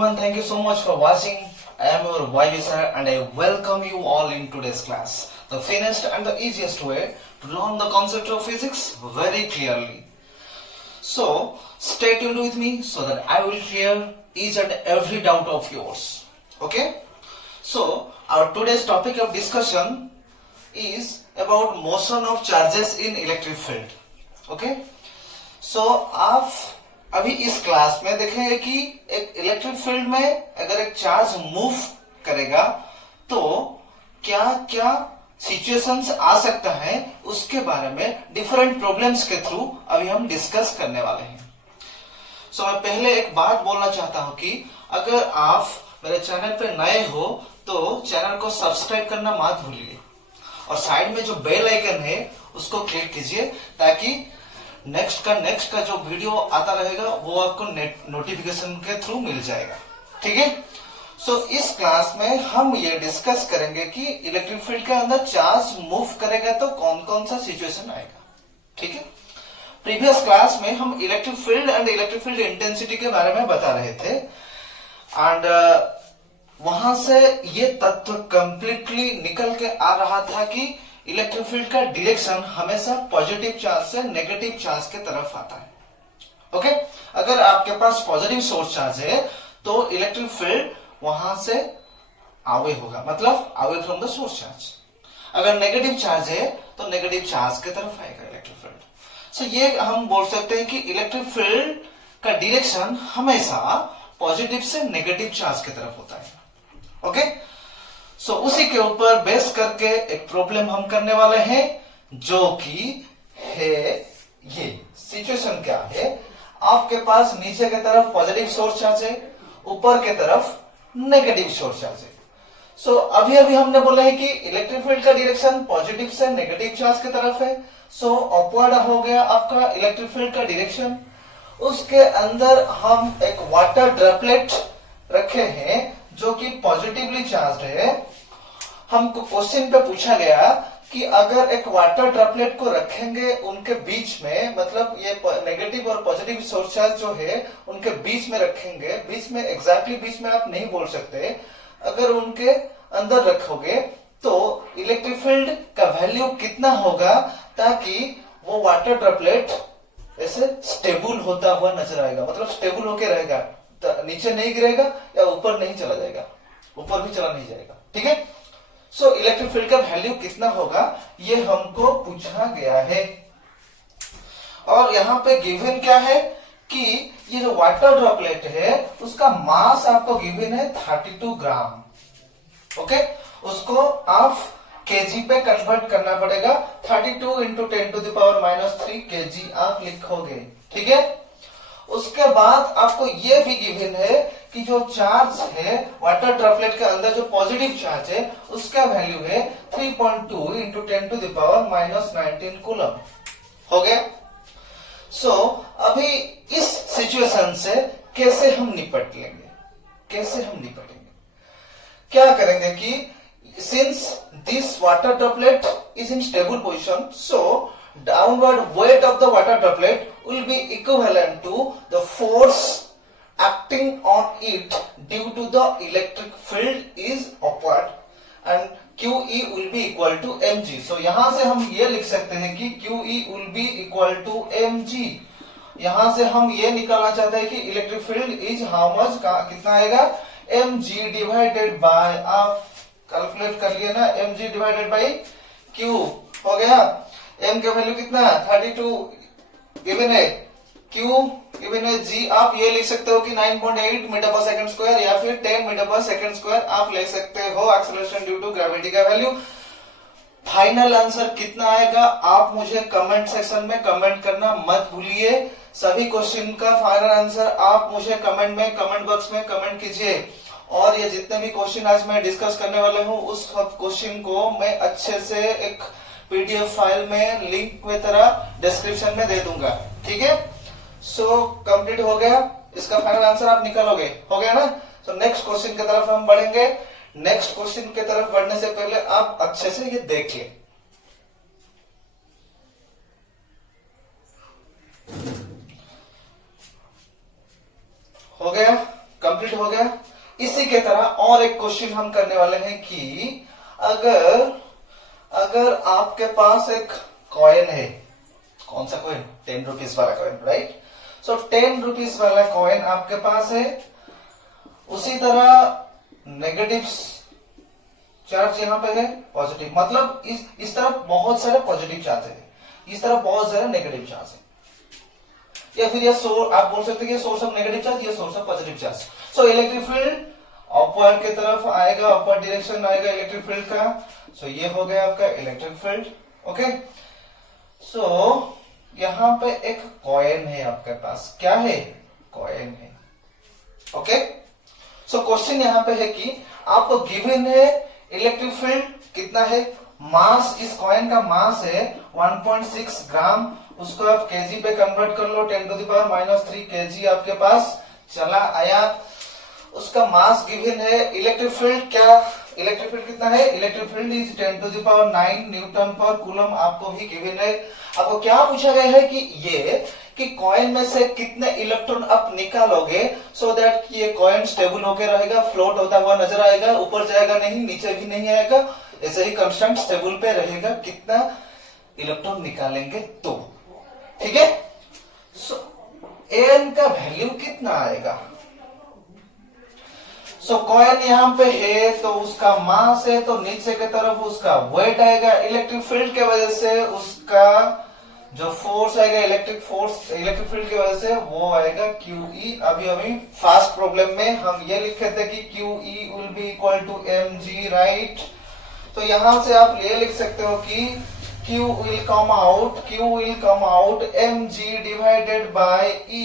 everyone, thank you so much for watching. I am your YB sir and I welcome you all in today's class. The finest and the easiest way to learn the concept of physics very clearly. So stay tuned with me so that I will clear each and every doubt of yours. Okay? So our today's topic of discussion is about motion of charges in electric field. Okay? So आप अभी इस class में देखेंगे कि एक electric field में अगर एक चार्ज मूव करेगा तो क्या क्या सिचुएशंस आ सकता है उसके बारे में डिफरेंट प्रॉब्लम्स के थ्रू अभी हम डिस्कस करने वाले हैं। सो मैं पहले एक बात बोलना चाहता हूं कि अगर आप मेरे चैनल पे नए हो तो चैनल को सब्सक्राइब करना मत भूलिए और साइड में जो बेल आइकन है उसको क्लिक कीजिए ताकि नेक्स्ट का जो वीडियो आता रहेगा वो आपको नोटिफिकेशन के थ्रू मिल जाएगा। ठीक है? सो इस क्लास में हम ये डिस्कस करेंगे कि इलेक्ट्रिक फील्ड के अंदर चार्ज मूव करेगा तो कौन कौन सा सिचुएशन आएगा। ठीक है? प्रीवियस क्लास में हम electric field and electric field intensity के बारे में बता रहे थे एंड वहां से ये तथ्य कंप्लीटली निकल के आ रहा था कि इलेक्ट्रिक फील्ड का डायरेक्शन हमेशा पॉजिटिव चार्ज से नेगेटिव चार्ज के तरफ आता है। ओके? अगर आपके पास पॉजिटिव सोर्स चार्ज है तो इलेक्ट्रिक फील्ड वहां से अवे होगा, मतलब away from the source charge. अगर नेगेटिव चार्ज है तो नेगेटिव चार्ज के तरफ आएगा इलेक्ट्रिक फील्ड। सो ये हम बोल सकते हैं कि इलेक्ट्रिक फील्ड का डायरेक्शन हमेशा पॉजिटिव से नेगेटिव चार्ज की तरफ होता है। ओके? सो उसी के ऊपर बेस करके एक प्रॉब्लम हम करने वाले हैं जो कि है ये सिचुएशन क्या है। आपके पास नीचे की तरफ पॉजिटिव सोर्स चार्ज है, ऊपर की तरफ नेगेटिव सोर्स चार्ज है। सो अभी हमने बोला है कि इलेक्ट्रिक फील्ड का डायरेक्शन पॉजिटिव से नेगेटिव चार्ज की तरफ है। सो अपवर्ड हो गया आपका इलेक्ट्रिक फील्ड का डायरेक्शन। उसके अंदर हम एक वाटर ड्रॉपलेट रखे हैं जो कि पॉजिटिवली चार्ज है। हमको क्वेश्चन पे पूछा गया कि अगर एक वाटर ड्रॉपलेट को रखेंगे उनके बीच में, मतलब ये नेगेटिव और पॉजिटिव सोर्स चार्ज जो है उनके बीच में रखेंगे, बीच में एग्जैक्टली बीच में आप नहीं बोल सकते, अगर उनके अंदर रखोगे तो इलेक्ट्रिक फील्ड का वैल्यू कितना होगा ताकि वो वाटर ड्रॉपलेट ऐसे स्टेबल होता हुआ नजर आएगा, मतलब स्टेबल होके रहेगा, नीचे नहीं गिरेगा या ऊपर नहीं चला जाएगा, ऊपर भी चला नहीं जाएगा। ठीक है? सो इलेक्ट्रिक फील्ड का वैल्यू कितना होगा ये हमको पूछा गया है और यहाँ पे गिवन क्या है कि ये जो वाटर ड्रॉपलेट है उसका मास आपको गिवन है 32 ग्राम। ओके? उसको आप केजी पे कन्वर्ट करना पड़ेगा। 32 इंटू 10⁻³ केजी आप लिखोगे। ठीक है? उसके बाद आपको ये भी गिवन है कि जो चार्ज है वाटर ड्रॉपलेट के अंदर जो पॉजिटिव चार्ज है उसका वैल्यू है 3.2 इंटू 10⁻19 कूलम। हो गया? सो अभी इस सिचुएशन से कैसे हम निपट लेंगे? क्या करेंगे कि since this water droplet is in stable position, so downward weight of the water droplet will be equivalent to the force acting on it due to the electric field is upward and QE will be equal to mg. So यहां से हम ये लिख सकते हैं कि QE will be equal to mg। यहां से हम ये निकालना चाहते हैं कि electric field is how much, कितना आएगा, mg डिवाइडेड बाय, आप कैलकुलेट कर लिए ना, mg डिवाइडेड बाय q। हो गया? m का वैल्यू कितना है 32 गिवन है, q गिवन है, g आप ये लिख सकते हो कि 9.8 मीटर पर सेकंड स्क्वायर या फिर 10 मीटर पर सेकंड स्क्वायर आप ले सकते हो एक्सेलरेशन ड्यू टू ग्रेविटी का वैल्यू। फाइनल आंसर कितना आएगा आप मुझे कमेंट सेक्शन में कमेंट करना मत भूलिए। सभी क्वेश्चन का फाइनल आंसर आप मुझे कमेंट बॉक्स में कमेंट कीजिए और ये जितने भी क्वेश्चन आज मैं डिस्कस करने वाले हूँ उस सब क्वेश्चन को मैं अच्छे से एक पीडीएफ फाइल में लिंक में तरह डिस्क्रिप्शन में दे दूंगा। ठीक है? सो कंप्लीट हो गया, इसका फाइनल आंसर आप निकालोगे। हो गया ना? सो नेक्स्ट क्वेश्चन की तरफ हम बढ़ेंगे। नेक्स्ट क्वेश्चन की तरफ बढ़ने से पहले आप अच्छे से ये देखिए। हो गया? कंप्लीट हो गया। इसी के तरह और एक क्वेश्चन हम करने वाले हैं कि अगर आपके पास एक कॉइन है, कौन सा कॉइन, 10 रुपीज वाला कॉइन, राइट। सो 10 रुपीज वाला कॉइन आपके पास है, उसी तरह नेगेटिव चार्ज यहाँ पे है, पॉजिटिव, मतलब इस तरफ बहुत सारे पॉजिटिव चार्ज है, इस तरफ बहुत सारे नेगेटिव चार्ज है, या फिर ये आप बोल सकते हैं सोर्स ऑफ नेगेटिव चार्ज, ये source of positive charge. So electric field upward की तरफ आएगा, अपवर्ड डायरेक्शन आएगा इलेक्ट्रिक फील्ड का। सो ये हो गया आपका इलेक्ट्रिक फील्ड। ओके, सो यहाँ पे एक कॉइन है आपके पास, क्या है, कॉइन है। ओके, सो क्वेश्चन यहाँ पे है कि आपको गिवन है इलेक्ट्रिक फील्ड कितना है, मास, इस कॉइन का मास है 1.6 ग्राम, उसको आप केजी पे कन्वर्ट कर लो, 10⁻³ केजी आपके पास चला आया, उसका मास गिवन है। इलेक्ट्रिक फील्ड क्या, इलेक्ट्रिक फील्ड कितना है, इलेक्ट्रिक फील्ड इज 10⁹ न्यूटन पर कूलम आपको भी गिवन है। आपको क्या पूछा गया है कि कॉइन में से कितने इलेक्ट्रॉन आप निकालोगे सो दैट कि ये कॉइन स्टेबल होकर रहेगा, फ्लोट होता हुआ नजर आएगा, ऊपर जाएगा नहीं, नीचे भी नहीं आएगा, ऐसे ही कांस्टेंट स्टेबल पे रहेगा, कितना इलेक्ट्रॉन निकालेंगे तो, ठीक है। सो एन का वैल्यू कितना आएगा, सो कॉइन यहाँ पे है तो उसका मास है, तो नीचे की तरफ उसका वेट आएगा, इलेक्ट्रिक फील्ड के वजह से उसका जो फोर्स आएगा, इलेक्ट्रिक फील्ड की वजह से वो आएगा QE। अभी फास्ट प्रॉब्लम में हम ये लिखे थे कि QE will be equal to mg, right. तो यहां से आप ये लिख सकते हो कि Q will come out mg divided by E।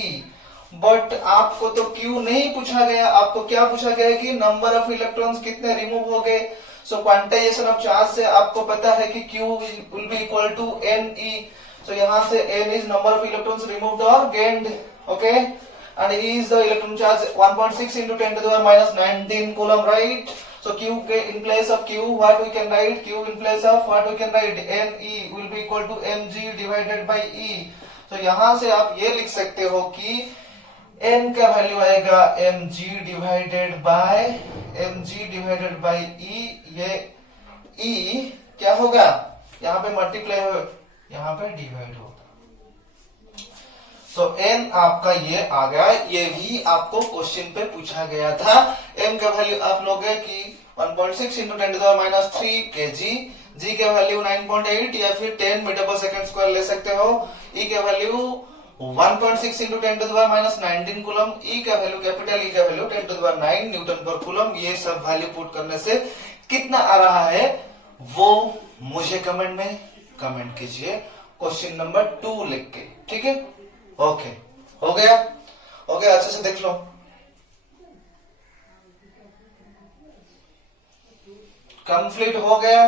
But आपको तो Q नहीं पूछा गया, आपको क्या पूछा गया कि नंबर ऑफ इलेक्ट्रॉन्स कितने रिमूव हो गए। सो क्वांटाइजेशन ऑफ चार्ज से आपको पता है कि Q will be equal to NE। So यहाँ से n is number of electrons removed or gained, okay, and E is the electron charge 1.6 into 10⁻⁹ coulomb, right? So Q in place of Q, what we can write? Q in place of what we can write? Ne will be equal to mg divided by E. So यहाँ से आप ये लिख सकते हो कि n का value आएगा mg डिवाइडेड बाय E। ये E क्या होगा, यहाँ पे मल्टीप्लाई हो, यहाँ पे डिवाइड होगा। सो n आपका ये आ गया, ये भी आपको क्वेश्चन पे पूछा गया था। m का वैल्यू आप लोगे कि 1.6 into 10⁻³ kg, g का वैल्यू 9.8 या फिर 10 मीटर पर सेकंड स्क्वायर ले सकते हो, e का वैल्यू 1.6 into 10⁻⁹ कूलम, e का वैल्यू, कैपिटल E का वैल्यू 10⁹ न्यूटन पर कूलम। ये सब वैल्यू पुट करने से कितना आ रहा है वो मुझे कमेंट में कमेंट कीजिए, क्वेश्चन नंबर 2 लिख के, ठीक है। ओके, हो गया, अच्छे से देख लो। कंप्लीट हो गया।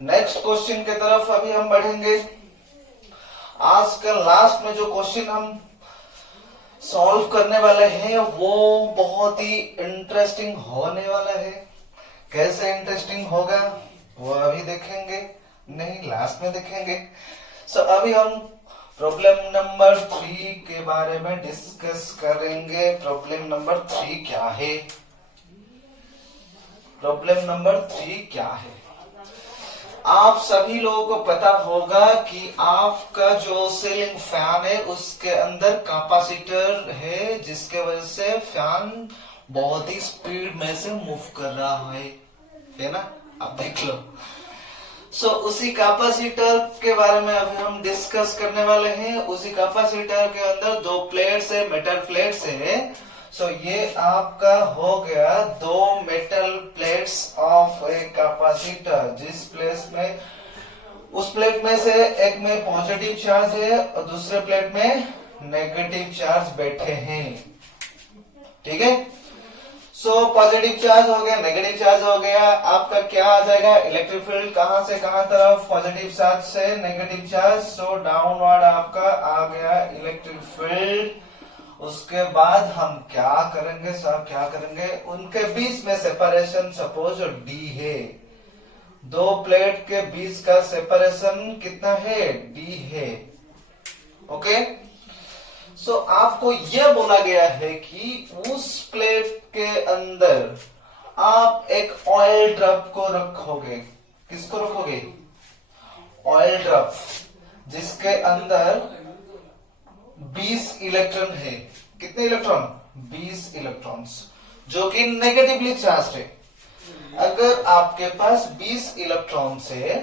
नेक्स्ट क्वेश्चन की तरफ अभी हम बढ़ेंगे। आज का लास्ट में जो क्वेश्चन हम सॉल्व करने वाले हैं वो बहुत ही इंटरेस्टिंग होने वाला है। कैसे इंटरेस्टिंग होगा वो अभी देखेंगे, नहीं लास्ट में देखेंगे। सो अभी हम प्रॉब्लम नंबर 3 के बारे में डिस्कस करेंगे। प्रॉब्लम नंबर 3 क्या है, प्रॉब्लम नंबर 3 क्या है। आप सभी लोगों को पता होगा कि आपका जो सीलिंग फैन है उसके अंदर कैपेसिटर है, जिसके वजह से फैन बहुत ही स्पीड में से मूव कर रहा है ना, आप देख लो। सो उसी कैपेसिटर के बारे में अभी हम डिस्कस करने वाले हैं। उसी कैपेसिटर के अंदर 2 प्लेट्स है, मेटल प्लेट्स है। सो ये आपका हो गया 2 metal plates of a capacitor, जिस प्लेस में, उस प्लेट में से एक में पॉजिटिव चार्ज है और दूसरे प्लेट में नेगेटिव चार्ज बैठे हैं, ठीक है। सो पॉजिटिव चार्ज हो गया, नेगेटिव चार्ज हो गया, आपका क्या आ जाएगा, इलेक्ट्रिक फील्ड कहां से कहां तरफ, पॉजिटिव चार्ज से नेगेटिव चार्ज, सो डाउनवर्ड आपका आ गया इलेक्ट्रिक फील्ड। उसके बाद हम क्या करेंगे सर, क्या करेंगे, उनके बीच में सेपरेशन सपोज D है, 2 प्लेट के बीच का सेपरेशन कितना है, D है, ओके। सो आपको यह बोला गया है कि उस प्लेट के अंदर आप एक ऑयल ड्रॉप को रखोगे। किसको रखोगे? ऑयल ड्रॉप, जिसके अंदर 20 इलेक्ट्रॉन है। कितने इलेक्ट्रॉन? 20 इलेक्ट्रॉन्स, जो कि नेगेटिवली चार्ज है। अगर आपके पास 20 इलेक्ट्रॉन्स है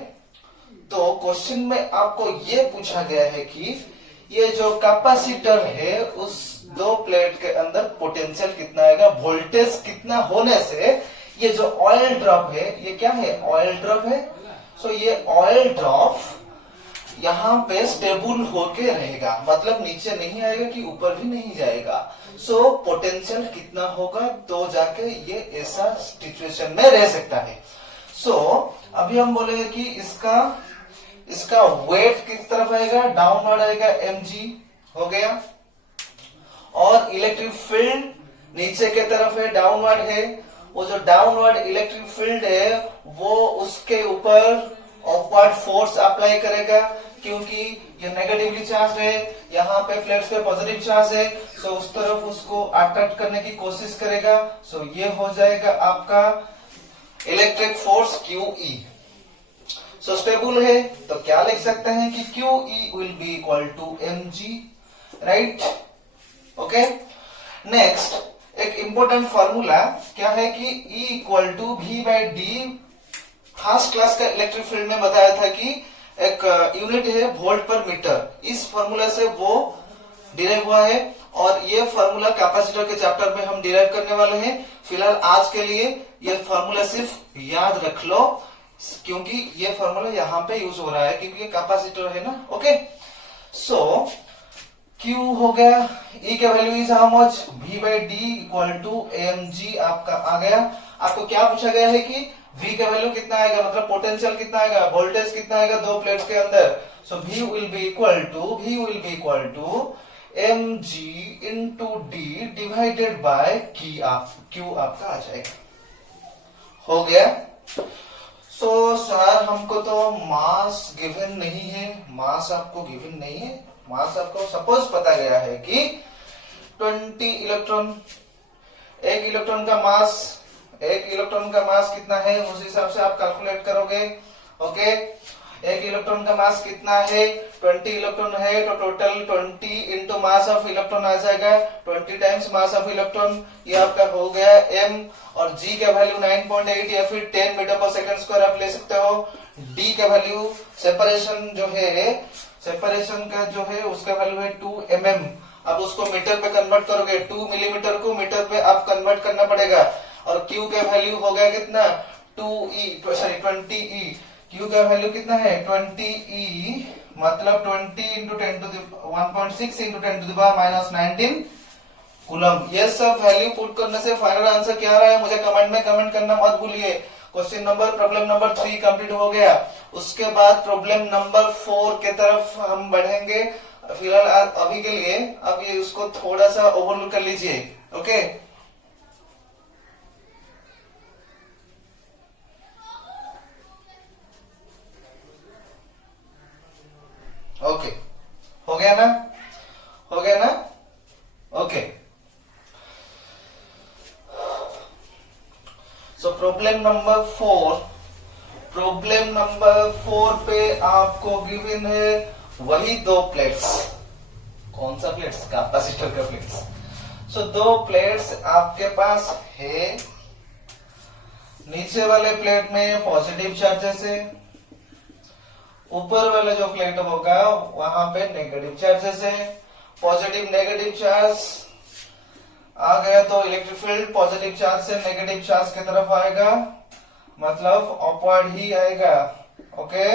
तो क्वेश्चन में आपको यह पूछा गया है कि ये जो कैपेसिटर है उस दो प्लेट के अंदर पोटेंशियल कितना आएगा, वोल्टेज कितना होने से ये जो ऑयल ड्रॉप है, ये क्या है? ऑयल ड्रॉप है। सो ये ऑयल ड्रॉप यहाँ पे स्टेबल होके रहेगा, मतलब नीचे नहीं आएगा कि ऊपर भी नहीं जाएगा। सो पोटेंशियल कितना होगा तो जाके ये ऐसा सिचुएशन में रह सकता है। सो अभी हम बोलेंगे कि इसका वेट किस तरफ आएगा? डाउनवर्ड आएगा, mg हो गया। और इलेक्ट्रिक फील्ड नीचे के तरफ है, डाउनवर्ड है। वो जो डाउनवर्ड इलेक्ट्रिक फील्ड है वो उसके ऊपर अपवर्ड फोर्स अप्लाई करेगा, क्योंकि ये नेगेटिवली चार्ज है, यहाँ पे प्लेट्स पे पॉजिटिव चार्ज है। सो उस तरफ उसको अट्रैक्ट करने की कोशिश करेगा। सो ये हो जाएगा आपका electric force QE। So stable है तो क्या लिख सकते हैं कि QE will be equal to mg, right? Okay. Next एक इंपॉर्टेंट फॉर्मूला क्या है कि E equal to V/d। First class का इलेक्ट्रिक फील्ड में बताया था कि एक यूनिट है वोल्ट पर मीटर। इस फॉर्मूला से वो डिराइव हुआ है और ये फॉर्मूला कैपेसिटर के चैप्टर में हम डिराइव करने वाले हैं। फिलहाल आज के लिए ये फॉर्मूला सिर्फ याद रख लो, क्योंकि ये फॉर्मूला यहाँ पे यूज हो रहा है क्योंकि ये कैपेसिटर है ना। ओके। सो Q हो गया, E का value is how much? V/d equal to mg आपका आ गया। आपको क्या पूछा गया है कि V का वैल्यू कितना आएगा, मतलब पोटेंशियल कितना आएगा, वोल्टेज कितना आएगा दो प्लेट्स के अंदर। So V will be equal to mg into d divided by Q आपका आ जाएगा। हो गया। सो सर हमको तो मास गिवन नहीं है, मास आपको गिवन नहीं है। मास आपको सपोज पता गया है कि 20 इलेक्ट्रॉन, एक इलेक्ट्रॉन का मास कितना है, उस हिसाब से आप कैलकुलेट करोगे। ओके। एक इलेक्ट्रॉन का मास कितना है? 20 इलेक्ट्रॉन है तो total 20 into mass of electron आ जाएगा, 20 टाइम्स मास ऑफ इलेक्ट्रॉन। ये आपका हो गया m। और g का वैल्यू 9.8 या फिर 10 मीटर पर सेकंड स्क्वायर आप ले सकते हो। d का वैल्यू सेपरेशन का जो है उसका वैल्यू है 2 mm। अब उसको मीटर पे कन्वर्ट करोगे, 2 मिलीमीटर को मीटर पे आप कन्वर्ट करना पड़ेगा। और Q का वैल्यू हो गया कितना? 20E। Q का वैल्यू कितना है? 20E, मतलब 20 into 1.6 into 10 to the power minus 19 coulomb. ये सब वैल्यू पुट करने से फाइनल आंसर क्या रहा है मुझे कमेंट में कमेंट करना मत भूलिए। प्रॉब्लम नंबर 3 कंप्लीट हो गया। उसके बाद प्रॉब्लम नंबर 4 के तरफ हम बढ़ेंगे। फिलहाल अभी के लिए अब ये उसको थोड़ा सा ओवरलुक कर लीजिए। ओके। ओके, हो गया ना? ओके। सो प्रॉब्लम नंबर 4 पे आपको गिवन है वही दो प्लेट्स। कौन सा प्लेट्स? कैपेसिटर का प्लेट्स। सो दो प्लेट्स आपके पास है। नीचे वाले प्लेट में पॉजिटिव चार्जेस है, ऊपर वाला जो प्लेट होगा वहां पे नेगेटिव चार्जेस है। पॉजिटिव नेगेटिव चार्ज आ गया तो इलेक्ट्रिक फील्ड पॉजिटिव चार्ज से नेगेटिव चार्ज की तरफ आएगा, मतलब अपवर्ड ही आएगा। ओके।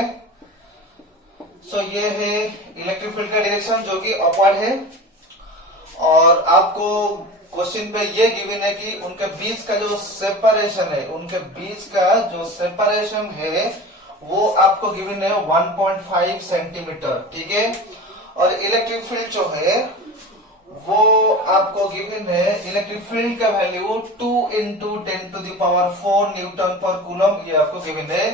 सो ये है इलेक्ट्रिक फील्ड का डायरेक्शन जो कि अपवर्ड है। और आपको क्वेश्चन पे ये गिवन है कि उनके बीच का जो सेपरेशन है वो आपको गिवन है 1.5 सेंटीमीटर। ठीक है। और इलेक्ट्रिक फील्ड जो है वो आपको गिवन है, इलेक्ट्रिक फील्ड का value 2 into 10 to the power 4 newton पर कूलम, ये आपको गिवन है।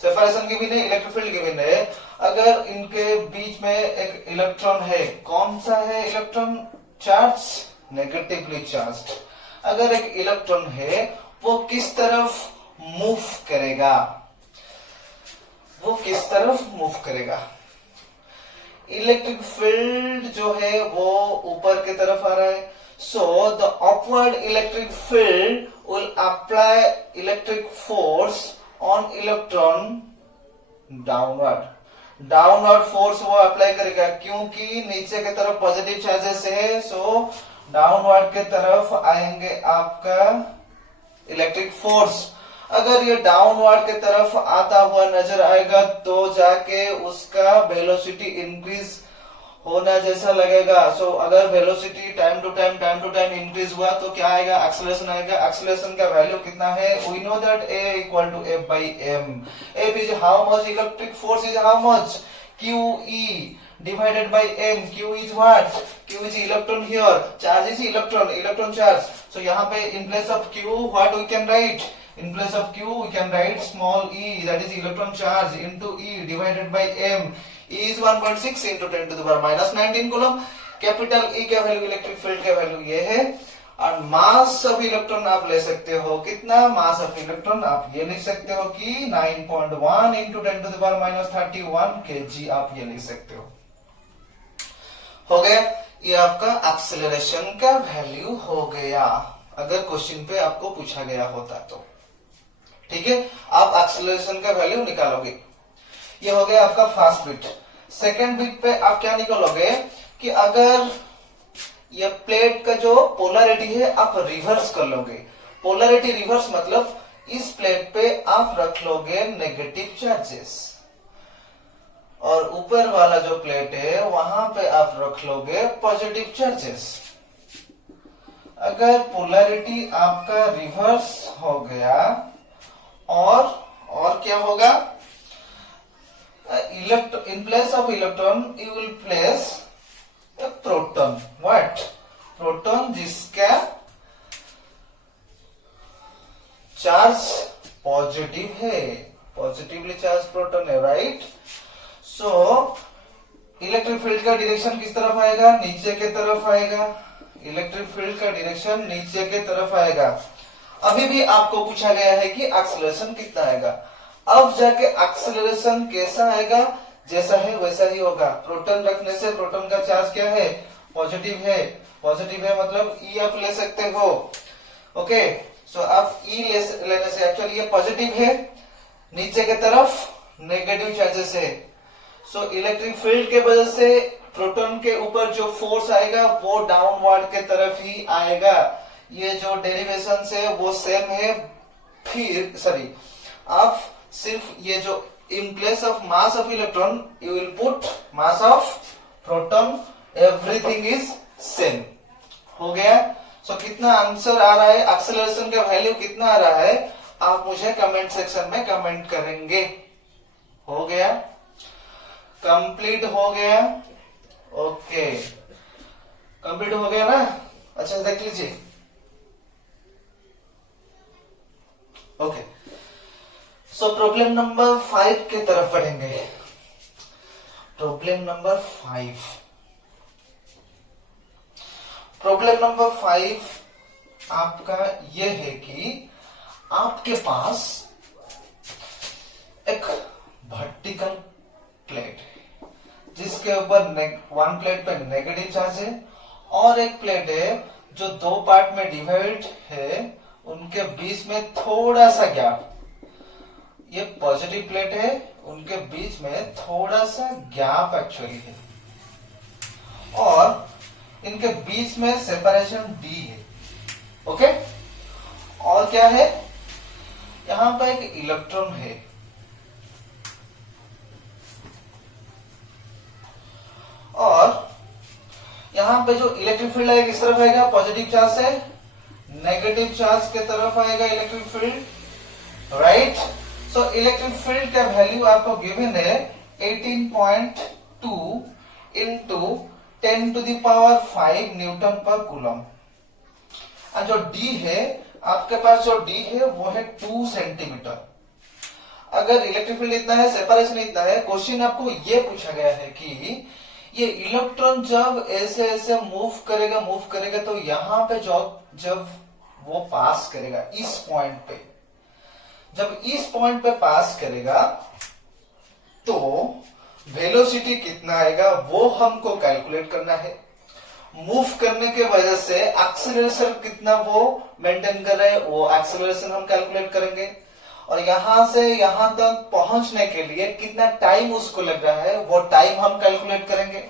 सेपरेशन गिवन है, इलेक्ट्रिक फील्ड गिवन है। अगर इनके बीच में एक इलेक्ट्रॉन है, कौन सा है इलेक्ट्रॉन? Charge, negatively charge. अगर एक इलेक्ट्रॉन है वो किस तरफ मूव करेगा? वो किस तरफ मूव करेगा? इलेक्ट्रिक फील्ड जो है वो ऊपर की तरफ आ रहा है, so the upward electric field will apply electric force on electron downward. Downward force वो अप्लाई करेगा क्योंकि नीचे की तरफ पॉजिटिव चार्जेस है, सो डाउनवर्ड की तरफ आएंगे आपका इलेक्ट्रिक फोर्स। अगर ये डाउनवर्ड की तरफ आता हुआ नजर आएगा तो जाके उसका वेलोसिटी इंक्रीज होना जैसा लगेगा। सो अगर velocity time to time increase हुआ तो क्या आएगा? एक्सेलरेशन आएगा। एक्सेलरेशन का वैल्यू कितना है? We know that a equal to f by m। f is how much, electric force is how much? QE divided by m. Q is what? Q is electron here, charge is electron charge. So यहाँ पे in place of Q what we can write? In place of Q we can write small e, that is electron charge, into E divided by m. E is 1.6 into 10 to the power minus 19 coulomb. Capital E का value electric field का value ये है, और मास of electron आप ले सकते हो कितना? मास ऑफ इलेक्ट्रॉन आप ये लिख सकते हो कि 9.1 into 10 to the power minus 31 kg आप ये लिख सकते हो गया। ये आपका एक्सेलरेशन का वैल्यू हो गया, अगर क्वेश्चन पे आपको पूछा गया होता तो। ठीक है, आप एक्सेलरेशन का वैल्यू निकालोगे। ये हो गया आपका फर्स्ट बिट। सेकेंड बिट पे आप क्या निकालोगे कि अगर ये प्लेट का जो पोलैरिटी है आप रिवर्स कर लोगे। पोलैरिटी रिवर्स मतलब इस प्लेट पे आप रख लोगे नेगेटिव चार्जेस और ऊपर वाला जो प्लेट है वहां पे आप रख लोगे पॉजिटिव चार्जेस। अगर पोलैरिटी आपका रिवर्स हो गया और क्या होगा? in place of electron you will place a proton. What? Proton जिसका चार्ज पॉजिटिव है, पॉजिटिवली चार्ज प्रोटॉन है, राइट? सो इलेक्ट्रिक फील्ड का डायरेक्शन किस तरफ आएगा? नीचे के तरफ आएगा। इलेक्ट्रिक फील्ड का डायरेक्शन नीचे के तरफ आएगा। अभी भी आपको पूछा गया है कि एक्सेलरेशन कितना आएगा। अब जाके एक्सेलरेशन कैसा आएगा? जैसा है वैसा ही होगा। प्रोटॉन रखने से प्रोटॉन का चार्ज क्या है? पॉजिटिव है। पॉजिटिव है मतलब ई आप ले सकते हो। ओके, सो आप ई लेने से एक्चुअली ये पॉजिटिव है, नीचे के तरफ नेगेटिव चार्जेस है। सो इलेक्ट्रिक फील्ड के वजह से प्रोटॉन के ऊपर जो फोर्स आएगा वो डाउनवर्ड के तरफ ही आएगा। ये जो डेरिवेशन है वो सेम है। फिर सॉरी, आप सिर्फ ये जो in place of mass of electron you will put mass of proton, everything is same. हो गया। सो कितना आंसर आ रहा है, एक्सेलरेशन का वैल्यू कितना आ रहा है, आप मुझे कमेंट सेक्शन में कमेंट करेंगे। हो गया, कंप्लीट हो गया। ओके, कंप्लीट हो गया ना? अच्छा देख लीजिए। ओके, सो प्रॉब्लम नंबर 5 की तरफ बढ़ेंगे। Problem number 5। प्रॉब्लम नंबर 5 आपका यह है कि आपके पास एक वर्टिकल प्लेट है जिसके ऊपर वन प्लेट पे नेगेटिव चार्ज है और एक प्लेट है जो दो पार्ट में डिवाइड है, उनके बीच में थोड़ा सा गैप। ये पॉजिटिव प्लेट है, उनके बीच में थोड़ा सा गैप एक्चुअली है और इनके बीच में सेपरेशन डी है। ओके, और क्या है? यहां पर एक इलेक्ट्रॉन है और यहां पे जो इलेक्ट्रिक फील्ड है किस तरफ आएगा? पॉजिटिव चार्ज से नेगेटिव चार्ज के तरफ आएगा electric field, right? So electric field का वैल्यू आपको गिवन है 18.2 into 10 to the power 5 Newton पर कूलम। और जो डी है आपके पास, जो डी है वो है 2 सेंटीमीटर। अगर इलेक्ट्रिक फील्ड इतना है, सेपरेशन इतना है, क्वेश्चन आपको ये पूछा गया है कि ये इलेक्ट्रॉन जब ऐसे ऐसे मूव करेगा तो यहाँ पे जब वो पास करेगा इस पॉइंट पे, जब इस पॉइंट पे पास करेगा तो वेलोसिटी कितना आएगा वो हमको कैलकुलेट करना है। मूव करने के वजह से एक्सेलरेशन कितना वो मेंटेन कर रहे हैं वो एक्सेलरेशन हम कैलकुलेट करेंगे, और यहां से यहां तक पहुंचने के लिए कितना टाइम उसको लग रहा है वो टाइम हम कैलकुलेट करेंगे।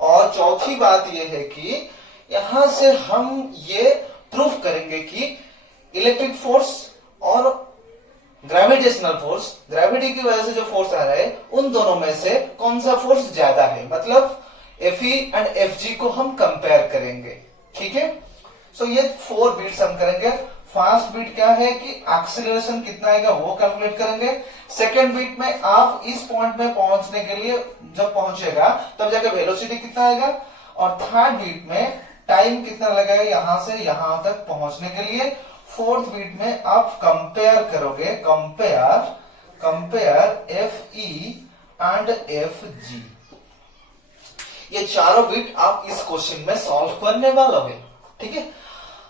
और चौथी बात ये है कि यहां से हम ये प्रूफ करेंगे कि इलेक्ट्रिक फोर्स और ग्रेविटेशनल फोर्स, ग्रेविटी की वजह से जो फोर्स आ रहा है उन दोनों में से कौन सा फोर्स ज्यादा है, मतलब Fe एंड Fg को हम कंपेयर करेंगे। ठीक है, सो ये 4 बीट्स हम करेंगे। फर्स्ट बीट क्या है कि एक्सीलरेशन कितना आएगा वो कैलकुलेट करेंगे। सेकेंड बीट में आप इस पॉइंट में पहुंचने के लिए जब पहुंचेगा तब जाकर वेलोसिटी कितना आएगा, और थर्ड बीट में टाइम कितना लगेगा यहां से यहां तक पहुंचने के लिए। फोर्थ बीट में आप कंपेयर करोगे, कंपेयर Fe एंड Fg। ये चारों बीट आप इस क्वेश्चन में सॉल्व करने वाला है। ठीक है,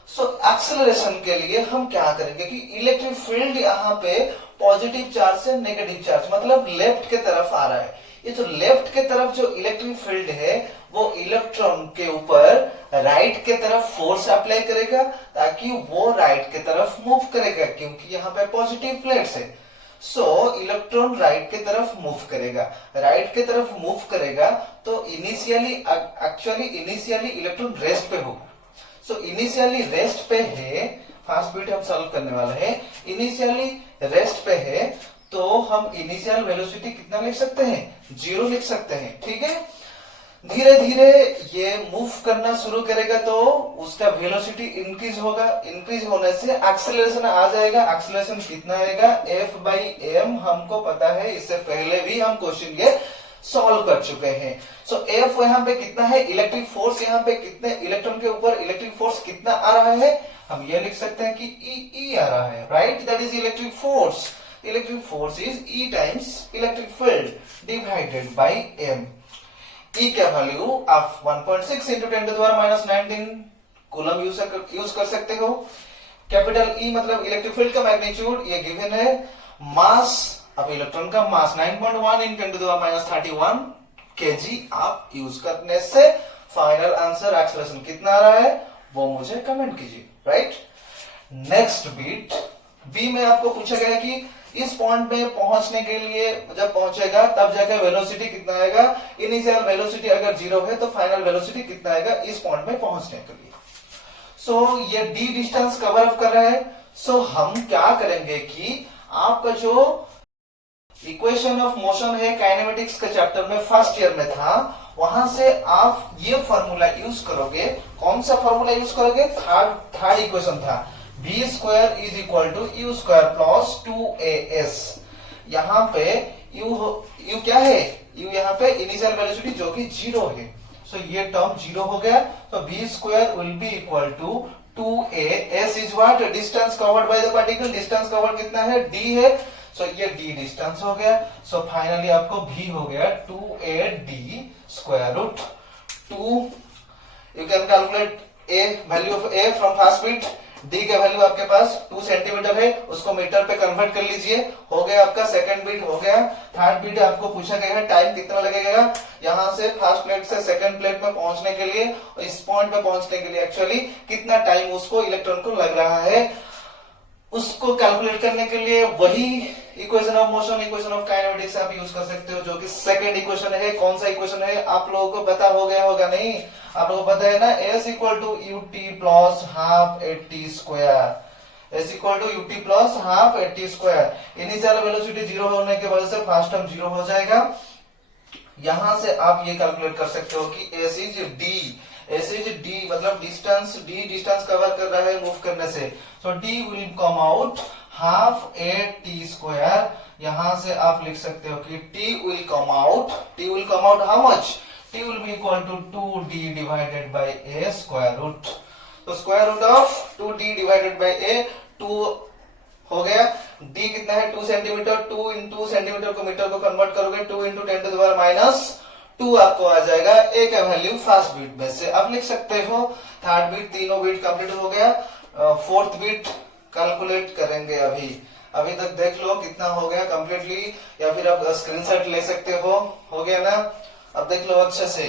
सो एक्सेलरेशन के लिए हम क्या करेंगे कि इलेक्ट्रिक फील्ड यहाँ पे पॉजिटिव चार्ज से नेगेटिव चार्ज मतलब लेफ्ट के तरफ आ रहा है। ये जो लेफ्ट के तरफ जो इलेक्ट्रिक फील्ड है वो इलेक्ट्रॉन के ऊपर राइट के तरफ फोर्स अप्लाई करेगा ताकि वो राइट के तरफ मूव करेगा, क्योंकि यहाँ पे पॉजिटिव प्लेट्स है। सो इलेक्ट्रॉन राइट के तरफ मूव करेगा, राइट के तरफ मूव करेगा तो इनिशियली इलेक्ट्रॉन रेस्ट पे होगा। सो इनिशियली रेस्ट पे है, फर्स्ट बीट हम सॉल्व करने वाले हैं, इनिशियली रेस्ट पे है तो हम इनिशियल वेलोसिटी कितना लिख सकते हैं, 0 लिख सकते हैं। ठीक है, धीरे धीरे ये मूव करना शुरू करेगा तो उसका वेलोसिटी इंक्रीज होगा, इंक्रीज होने से एक्सेलरेशन आ जाएगा। एक्सेलरेशन कितना आएगा, F/m हमको पता है, इससे पहले भी हम क्वेश्चन ये सॉल्व कर चुके हैं। सो F यहाँ पे कितना है, इलेक्ट्रिक फोर्स यहाँ पे कितने इलेक्ट्रॉन के ऊपर इलेक्ट्रिक फोर्स कितना आ रहा है, हम ये लिख सकते हैं कि E आ रहा है, right, that is electric force. Electric force is E times electric field divided by m। E का वैल्यू आप 1.6 इंटू 10⁻⁻19 कूलम यूज कर सकते हो। कैपिटल E मतलब इलेक्ट्रिक फील्ड का मैग्नीट्यूड ये गिवन है। मास अब इलेक्ट्रॉन का मास 9.1 इंटू 10⁻31 kg आप यूज करने से फाइनल आंसर एक्सेलरेशन कितना आ रहा है वो मुझे कमेंट कीजिए, राइट। नेक्स्ट बीट बी में आपको पूछा गया है कि इस पॉइंट में पहुंचने के लिए जब पहुंचेगा तब जाकर वेलोसिटी कितना आएगा, इनिशियल वेलोसिटी अगर 0 है तो फाइनल वेलोसिटी कितना आएगा इस पॉइंट में पहुंचने के लिए। सो ये d डिस्टेंस कवर अप कर रहा है। सो हम क्या करेंगे कि आपका जो इक्वेशन ऑफ मोशन है काइनेमेटिक्स के चैप्टर में फर्स्ट ईयर में था, वहां से आप ये फॉर्मूला यूज करोगे। कौन सा फॉर्मूला यूज करोगे, थर्ड इक्वेशन था b² is equal to u² plus 2as। यहाँ पे u क्या है, u यहाँ पे इनिशियल वेलोसिटी जो कि 0 है। सो ये टर्म 0 हो गया, तो b² will be equal to 2a। s is what, distance covered by the particle. Distance covered कितना है, d है, सो ये d डिस्टेंस हो गया। सो फाइनली आपको v हो गया 2ad √ 2। You can calculate a value of a from first beat. D का वैल्यू आपके पास 2 सेंटीमीटर है, उसको मीटर पे कन्वर्ट कर लीजिए, हो गया आपका सेकंड बीट हो गया। थर्ड बीट आपको पूछा गया है टाइम कितना लगेगा यहां से फर्स्ट प्लेट से सेकंड प्लेट में पहुंचने के लिए, और इस पॉइंट पे पहुंचने के लिए एक्चुअली कितना टाइम उसको इलेक्ट्रॉन को लग रहा है, उसको कैलकुलेट करने के लिए वही equation of motion, equation of kinematics आप यूज कर सकते हो, जो कि सेकंड इक्वेशन है। कौन सा इक्वेशन है आप लोगों को पता हो गया होगा, नहीं आप लोगों को पता है ना, s equal to ut plus half at square, s equal to ut plus half at square. Initial velocity 0 होने की वजह से फर्स्ट टर्म 0 हो जाएगा। यहां से आप ये कैलकुलेट कर सकते हो कि s इज d मतलब डिस्टेंस, d डिस्टेंस कवर कर रहा है मूव करने से, सो d will come out half at square. यहां से आप लिख सकते हो कि t will come out how much, t will be equal to 2d divided by a square root। तो square root of 2d divided by a 2 हो गया। डी कितना है 2 सेंटीमीटर, 2 इंटू सेंटीमीटर को मीटर को कन्वर्ट करोगे 2 into 10 to the power minus 2 आपको आ जाएगा। ए का वैल्यू फर्स्ट बीट में से। अब लिख सकते हो थर्ड बीट, तीनों बीट कंप्लीट हो गया, फोर्थ बीट कैलकुलेट करेंगे अभी तक देख लो कितना हो गया कंप्लीटली, या फिर आप स्क्रीनशॉट ले सकते हो गया ना। अब देख लो अच्छे से